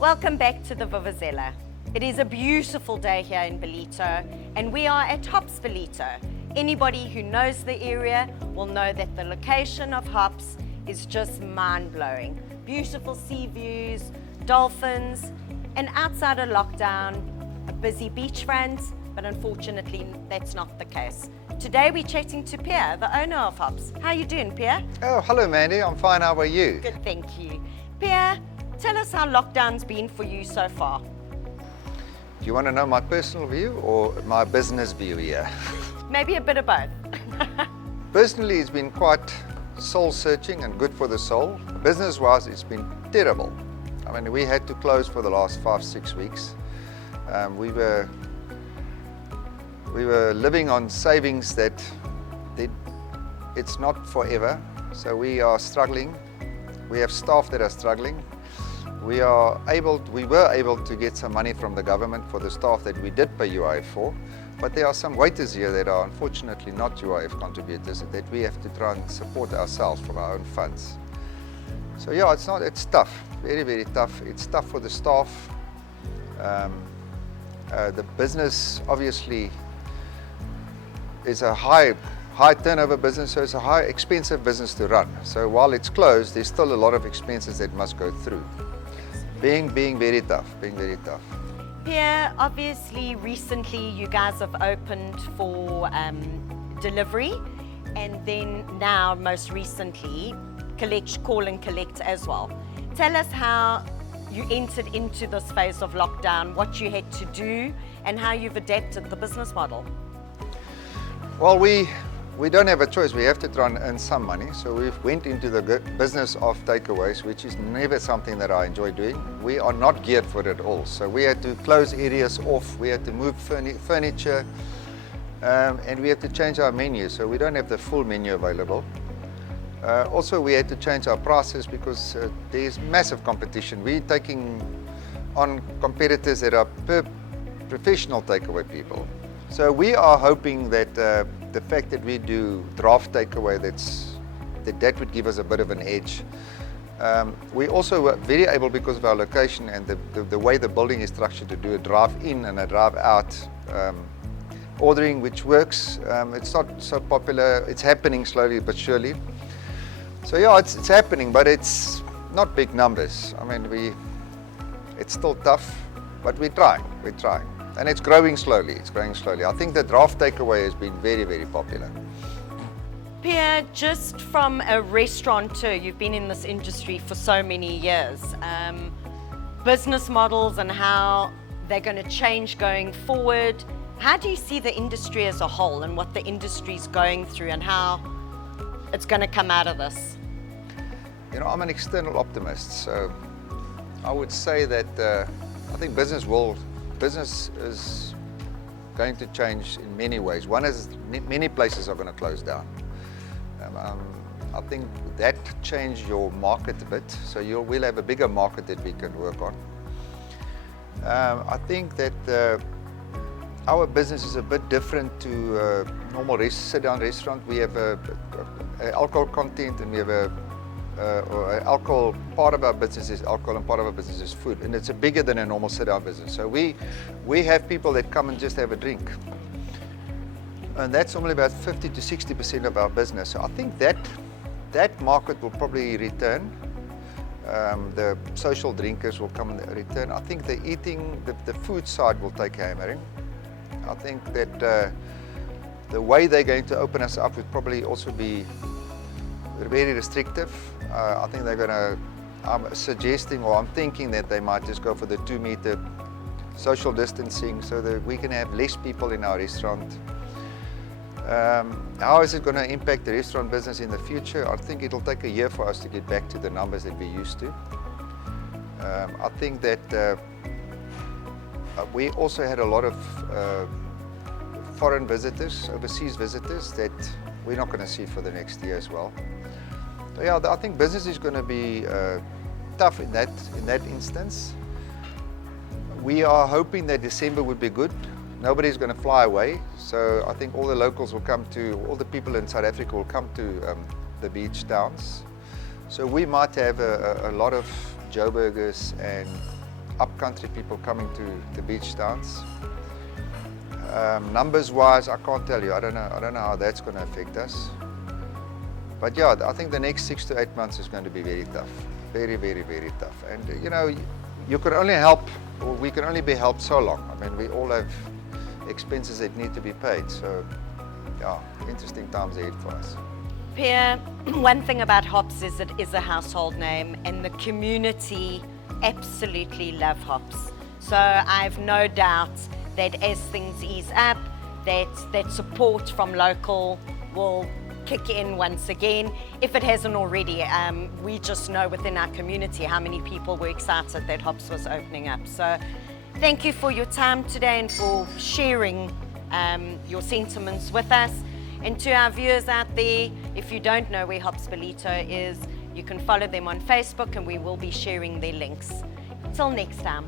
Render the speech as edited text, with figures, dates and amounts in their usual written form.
Welcome back to the Vuvuzela. It is a beautiful day here in Ballito, and we are at Hops Ballito. Anybody who knows the area will know that the location of Hops is just mind-blowing. Beautiful sea views, dolphins, and outside of lockdown, a busy beachfront, but unfortunately that's not the case. Today we're chatting to Pierre, the owner of Hops. How are you doing, Pierre? Oh, hello Mandy, I'm fine, how are you? Good, thank you. Pierre, tell us how lockdown's been for you so far. Do you want to know my personal view or my business view here? Maybe a bit of both. Personally, it's been quite soul-searching and good for the soul. Business-wise, it's been terrible. I mean, we had to close for the last 5-6 weeks. We were living on savings that it's not forever. So we are struggling. We have staff that are struggling. We were able to get some money from the government for the staff that we did pay UIF for, but there are some waiters here that are unfortunately not UIF contributors that we have to try and support ourselves from our own funds. So yeah, it's tough, very, very tough. It's tough for the staff. The business obviously is a high turnover business, so it's a high expensive business to run. So while it's closed, there's still a lot of expenses that must go through. Being very tough, Pierre, obviously recently you guys have opened for delivery, and then now most recently call and collect as well. Tell us how you entered into this phase of lockdown, what you had to do and how you've adapted the business model. Well, we don't have a choice. We have to try and earn some money. So we've went into the business of takeaways, which is never something that I enjoy doing. We are not geared for it at all. So we had to close areas off. We had to move furniture, and we had to change our menu. So we don't have the full menu available. Also, we had to change our prices because there's massive competition. We're taking on competitors that are professional takeaway people. So we are hoping that the fact that we do draft takeaway, that would give us a bit of an edge. We also were very able, because of our location and the way the building is structured, to do a drive-in and a drive-out ordering, which works. It's not so popular. It's happening slowly but surely. So yeah, it's happening, but it's not big numbers. I mean, it's still tough, but we're trying. And it's growing slowly, I think the draft takeaway has been very, very popular. Pierre, just from a restaurateur, you've been in this industry for so many years. Business models and how they're going to change going forward. How do you see the industry as a whole and what the industry's going through and how it's going to come out of this? You know, I'm an external optimist, so I would say that I think business is going to change in many ways. One is many places are going to close down. I think that changed your market a bit, so we'll have a bigger market that we can work on. I think that our business is a bit different to normal sit-down restaurant. We have a alcohol content, and we have alcohol. Part of our business is alcohol and part of our business is food, and it's bigger than a normal sit-down business. So we have people that come and just have a drink, and that's only about 50 to 60% of our business. So I think that market will probably return. The social drinkers will come and return. I think the food side will take a hammering. I think that the way they're going to open us up would probably also be very restrictive. I think they're going to, I'm thinking that they might just go for the 2-meter social distancing so that we can have less people in our restaurant. How is it going to impact the restaurant business in the future? I think it'll take a year for us to get back to the numbers that we used to. I think that we also had a lot of foreign visitors, overseas visitors, that we're not going to see for the next year as well. So yeah, I think business is going to be tough in that instance. We are hoping that December would be good. Nobody's going to fly away, so I think all the locals will come to, all the people in South Africa will come to the beach towns. So we might have a lot of Joburgers and upcountry people coming to the beach towns. Numbers-wise, I can't tell you. I don't know how that's going to affect us. But yeah, I think the next 6 to 8 months is going to be very tough. Very, very, very tough. And you know, you can only help, or we can only be helped so long. I mean, we all have expenses that need to be paid. So yeah, interesting times ahead for us. Pierre, one thing about hops is it is a household name, and the community absolutely love hops. So I've no doubt that as things ease up, that support from local will kick in once again, if it hasn't already. We just know within our community how many people were excited that hops was opening up. So thank you for your time today and for sharing your sentiments with us. And to our viewers out there, if you don't know where Hops Ballito is, you can follow them on Facebook and we will be sharing their links. Till next time.